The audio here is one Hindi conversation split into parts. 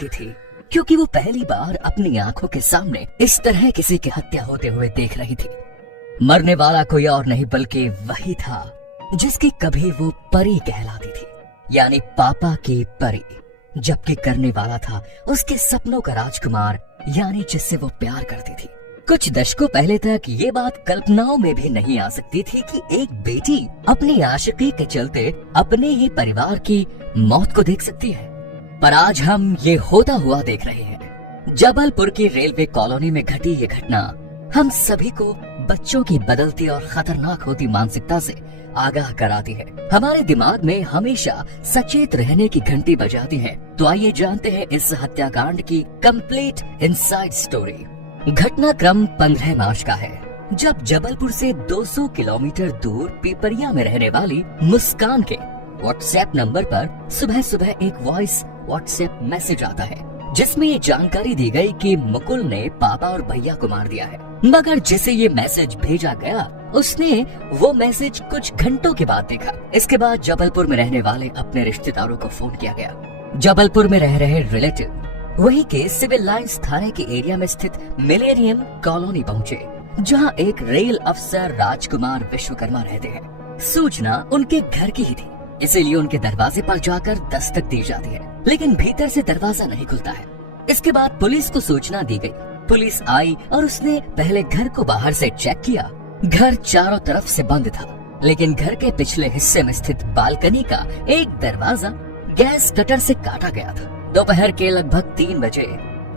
दुखी थी क्योंकि वो पहली बार अपनी आंखों के सामने इस तरह किसी की हत्या होते हुए देख रही थी। मरने वाला कोई और नहीं बल्कि वही था जिसकी कभी वो परी कहलाती थी, यानी पापा की परी, जबकि करने वाला था उसके सपनों का राजकुमार, यानी जिससे वो प्यार करती थी। कुछ दशकों पहले तक ये बात कल्पनाओं में भी नहीं आ सकती थी कि एक बेटी अपनी आशिकी के चलते अपने ही परिवार की मौत को देख सकती है। पर आज हम ये होता हुआ देख रहे हैं। जबलपुर की रेलवे कॉलोनी में घटी ये घटना हम सभी को बच्चों की बदलती और खतरनाक होती मानसिकता से आगाह कराती है, हमारे दिमाग में हमेशा सचेत रहने की घंटी बजाती है। तो आइए जानते हैं इस हत्याकांड की कंप्लीट इनसाइड स्टोरी। घटनाक्रम 15 मार्च का है, जब जबलपुर से 200 किलोमीटर दूर पिपरिया में रहने वाली मुस्कान के व्हाट्सएप नंबर पर सुबह सुबह एक वॉइस व्हाट्सएप मैसेज आता है, जिसमें ये जानकारी दी गई कि मुकुल ने पापा और भैया को मार दिया है। मगर जिसे ये मैसेज भेजा गया उसने वो मैसेज कुछ घंटों के बाद देखा। इसके बाद जबलपुर में रहने वाले अपने रिश्तेदारों को फोन किया गया। जबलपुर में रह रहे रिलेटिव वही के सिविल लाइंस थाने के एरिया में स्थित मिलेनियम कॉलोनी पहुँचे, जहाँ एक रेल अफसर राजकुमार विश्वकर्मा रहते हैं। सूचना उनके घर की ही थी, इसीलिए उनके दरवाजे पर जाकर दस्तक दी जाती है, लेकिन भीतर से दरवाजा नहीं खुलता है। इसके बाद पुलिस को सूचना दी गई। पुलिस आई और उसने पहले घर को बाहर से चेक किया। घर चारों तरफ से बंद था, लेकिन घर के पिछले हिस्से में स्थित बालकनी का एक दरवाजा गैस कटर से काटा गया था। दोपहर के लगभग 3 बजे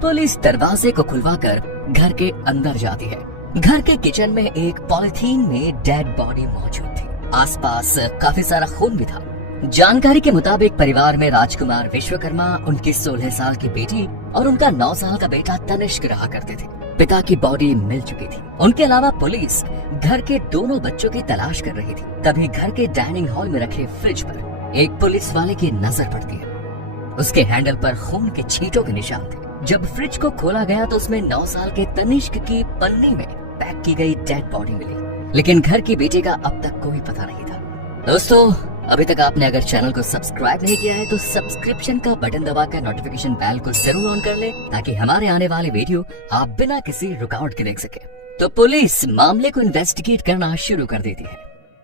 पुलिस दरवाजे को खुलवाकर घर के अंदर जाती है। घर के किचन में एक पॉलिथीन में डेड बॉडी मौजूद थी। आसपास काफी सारा खून भी था। जानकारी के मुताबिक परिवार में राजकुमार विश्वकर्मा, उनकी 16 साल की बेटी और उनका 9 साल का बेटा तनिष्क रहा करते थे। पिता की बॉडी मिल चुकी थी। उनके अलावा पुलिस घर के दोनों बच्चों की तलाश कर रही थी। तभी घर के डाइनिंग हॉल में रखे फ्रिज पर एक पुलिस वाले की नजर पड़ती है। उसके हैंडल पर खून के छींटों के निशान थे। जब फ्रिज को खोला गया तो उसमें 9 साल के तनिष्क की पन्नी में पैक की गई डेड बॉडी मिली, लेकिन घर की बेटी का अब तक कोई पता नहीं था। दोस्तों, अभी तक आपने अगर चैनल को सब्सक्राइब नहीं किया है तो सब्सक्रिप्शन का बटन दबाकर नोटिफिकेशन बेल को जरूर ऑन कर ले, ताकि हमारे आने वाले वीडियो आप बिना किसी रुकावट के देख सके। तो पुलिस मामले को इन्वेस्टिगेट करना शुरू कर देती है।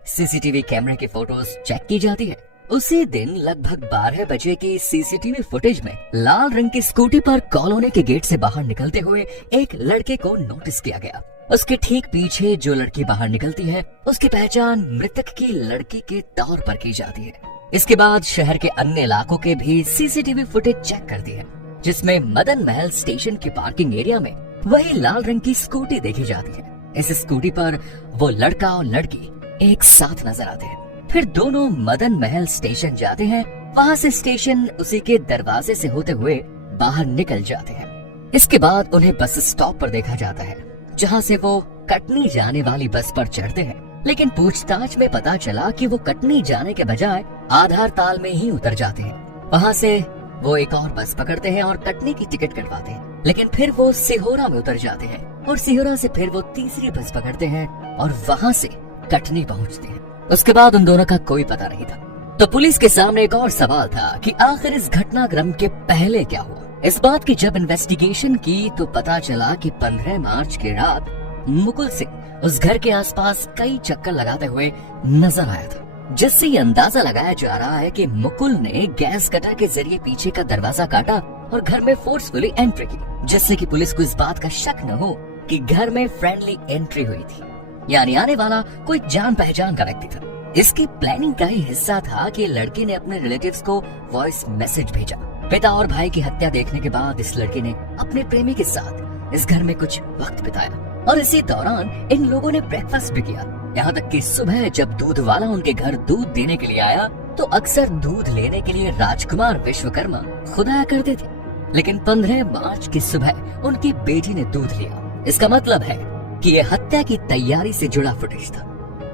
सीसीटीवी कैमरे की फोटोज चेक की जाती है। उसी दिन लगभग 12 बजे की सीसीटीवी फुटेज में लाल रंग की स्कूटी पर कॉलोनी के गेट से बाहर निकलते हुए एक लड़के को नोटिस किया गया। उसके ठीक पीछे जो लड़की बाहर निकलती है उसकी पहचान मृतक की लड़की के तौर पर की जाती है। इसके बाद शहर के अन्य इलाकों के भी सीसीटीवी फुटेज चेक करती है, जिसमें मदन महल स्टेशन की पार्किंग एरिया में वही लाल रंग की स्कूटी देखी जाती है। इस स्कूटी पर वो लड़का और लड़की एक साथ नजर आते हैं। फिर दोनों मदन महल स्टेशन जाते हैं। वहाँ से स्टेशन उसी के दरवाजे से होते हुए बाहर निकल जाते हैं। इसके बाद उन्हें बस स्टॉप पर देखा जाता है, जहाँ से वो कटनी जाने वाली बस पर चढ़ते हैं। लेकिन पूछताछ में पता चला कि वो कटनी जाने के बजाय आधार ताल में ही उतर जाते हैं। वहाँ से वो एक और बस पकड़ते हैं और कटनी की टिकट कटवाते हैं। लेकिन फिर वो सिहोरा में उतर जाते हैं और सिहोरा से फिर वो तीसरी बस पकड़ते हैं और वहाँ से कटनी पहुँचते हैं। उसके बाद उन दोनों का कोई पता नहीं था। तो पुलिस के सामने एक और सवाल था कि आखिर इस घटनाक्रम के पहले क्या हुआ। इस बात की जब इन्वेस्टिगेशन की तो पता चला कि 15 मार्च की रात मुकुल सिंह उस घर के आसपास कई चक्कर लगाते हुए नजर आया था, जिससे ये अंदाजा लगाया जा रहा है कि मुकुल ने गैस कटर के जरिए पीछे का दरवाजा काटा और घर में फोर्सफुली एंट्री की, जिससे कि पुलिस को इस बात का शक न हो कि घर में फ्रेंडली एंट्री हुई थी, यानी आने वाला कोई जान पहचान का व्यक्ति था। इसकी प्लानिंग का ही हिस्सा था कि लड़के ने अपने रिलेटिव्स को वॉइस मैसेज भेजा। पिता और भाई की हत्या देखने के बाद इस लड़के ने अपने प्रेमी के साथ इस घर में कुछ वक्त बिताया और इसी दौरान इन लोगों ने ब्रेकफास्ट भी किया। यहाँ तक कि सुबह जब दूध वाला उनके घर दूध देने के लिए आया तो अक्सर दूध लेने के लिए राजकुमार विश्वकर्मा खुद आया करते थे। लेकिन 15 मार्च की सुबह उनकी बेटी ने दूध लिया। इसका मतलब है कि ये हत्या की तैयारी से जुड़ा फुटेज था।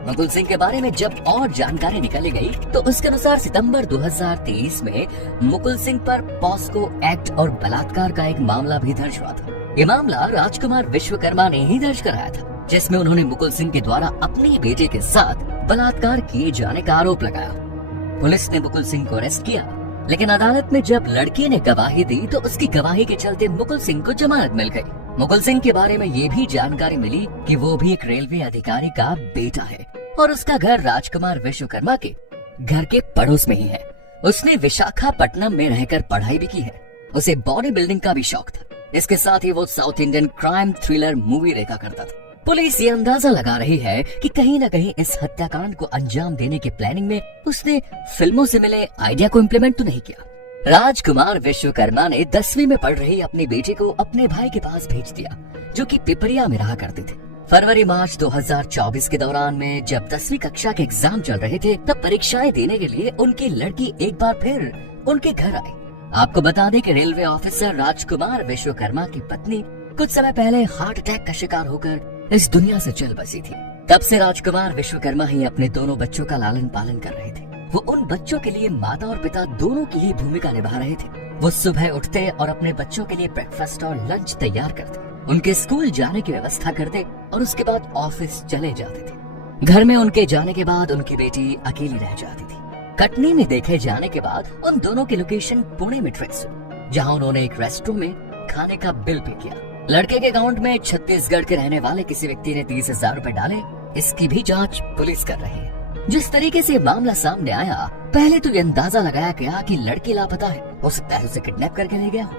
मुकुल सिंह के बारे में जब और जानकारी निकाली गई तो उसके अनुसार सितंबर 2023 में मुकुल सिंह पर पॉस्को एक्ट और बलात्कार का एक मामला भी दर्ज हुआ था। ये मामला राजकुमार विश्वकर्मा ने ही दर्ज कराया था, जिसमें उन्होंने मुकुल सिंह के द्वारा अपनी बेटे के साथ बलात्कार किए जाने का आरोप लगाया। पुलिस ने मुकुल सिंह को अरेस्ट किया लेकिन अदालत में जब लड़की ने गवाही दी तो उसकी गवाही के चलते मुकुल सिंह को जमानत मिल गई। मुकुल सिंह के बारे में ये भी जानकारी मिली कि वो भी एक रेलवे अधिकारी का बेटा है और उसका घर राजकुमार विश्वकर्मा के घर के पड़ोस में ही है। उसने विशाखापट्टनम में रहकर पढ़ाई भी की है। उसे बॉडी बिल्डिंग का भी शौक था। इसके साथ ही वो south Indian crime thriller movie देखा करता था। पुलिस ये अंदाजा लगा रही है कि कहीं न कहीं इस हत्याकांड को अंजाम देने की प्लानिंग में उसने फिल्मों से मिले आइडिया को इम्प्लीमेंट तो नहीं किया। राजकुमार विश्वकर्मा ने 10वीं में पढ़ रही अपनी बेटी को अपने भाई के पास भेज दिया, जो कि पिपरिया में रहा करते थे। फरवरी मार्च 2024 के दौरान में जब 10वीं कक्षा के एग्जाम चल रहे थे, तब परीक्षाएं देने के लिए उनकी लड़की एक बार फिर उनके घर आई। आपको बता दें कि रेलवे ऑफिसर राजकुमार विश्वकर्मा की पत्नी कुछ समय पहले हार्ट अटैक का शिकार होकर इस दुनिया से चल बसी थी। तब से राजकुमार विश्वकर्मा ही अपने दोनों बच्चों का लालन पालन कर रहे थे। वो उन बच्चों के लिए माता और पिता दोनों की ही भूमिका निभा रहे थे। वो सुबह उठते और अपने बच्चों के लिए ब्रेकफास्ट और लंच तैयार करते, उनके स्कूल जाने की व्यवस्था करते और उसके बाद ऑफिस चले जाते थे। घर में उनके जाने के बाद उनकी बेटी अकेली रह जाती थी। कटनी में देखे जाने के बाद उन दोनों की लोकेशन पुणे में ट्रेस हुई, जहाँ उन्होंने एक रेस्टोरेंट में खाने का बिल पे किया। लड़के के अकाउंट में छत्तीसगढ़ के रहने वाले किसी व्यक्ति ने 30,000 रुपए डाले। इसकी भी जांच पुलिस कर रही है। जिस तरीके से मामला सामने आया, पहले तो ये अंदाजा लगाया गया कि लड़की लापता है। हो सकता है उसे किडनैप करके ले गया हो,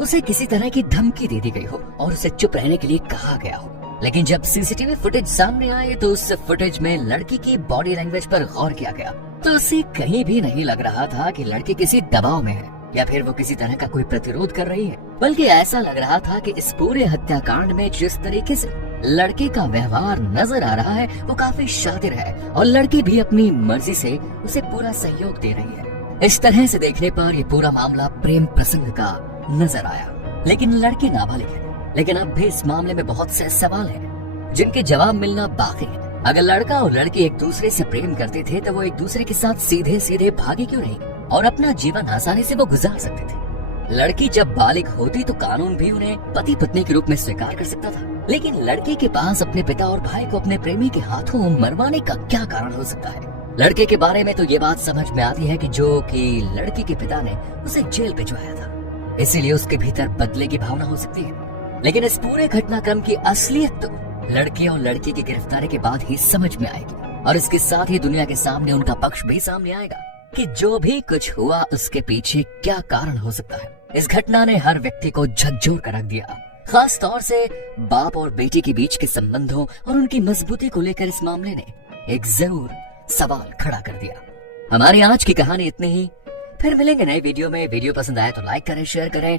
उसे किसी तरह की धमकी दे दी गई हो और उसे चुप रहने के लिए कहा गया हो। लेकिन जब सीसीटीवी फुटेज सामने आए तो उस फुटेज में लड़की की बॉडी लैंग्वेज पर गौर किया गया तो उसे कहीं भी नहीं लग रहा था कि लड़की किसी दबाव में है या फिर वो किसी तरह का कोई प्रतिरोध कर रही है, बल्कि ऐसा लग रहा था कि इस पूरे हत्याकांड में जिस तरीके से लड़के का व्यवहार नजर आ रहा है वो काफी शातिर है और लड़की भी अपनी मर्जी से उसे पूरा सहयोग दे रही है। इस तरह से देखने पर ये पूरा मामला प्रेम प्रसंग का नजर आया। लेकिन लड़की नाबालिग है। लेकिन अब भी इस मामले में बहुत से सवाल हैं जिनके जवाब मिलना बाकी है। अगर लड़का और लड़की एक दूसरे से प्रेम करते थे तो वो एक दूसरे के साथ सीधे सीधे भागे क्यों नहीं और अपना जीवन आसानी से वो गुजार सकते थे। लड़की जब बालिग होती तो कानून भी उन्हें पति पत्नी के रूप में स्वीकार कर सकता था। लेकिन लड़के के पास अपने पिता और भाई को अपने प्रेमी के हाथों मरवाने का क्या कारण हो सकता है? लड़के के बारे में तो ये बात समझ में आती है कि लड़की के पिता ने उसे जेल भिजवाया था, इसीलिए उसके भीतर बदले की भावना हो सकती है। लेकिन इस पूरे घटनाक्रम की असलियत तो लड़के और लड़की की गिरफ्तारी के बाद ही समझ में आएगी और इसके साथ ही दुनिया के सामने उनका पक्ष भी सामने आएगा कि जो भी कुछ हुआ उसके पीछे क्या कारण हो सकता है। इस घटना ने हर व्यक्ति को झकझोर कर रख दिया, खास तौर से बाप और बेटी के बीच के संबंधों और उनकी मजबूती को लेकर इस मामले ने एक जरूर सवाल खड़ा कर दिया। हमारी आज की कहानी इतनी ही, फिर मिलेंगे नए वीडियो में। वीडियो पसंद आए तो लाइक करें, शेयर करें।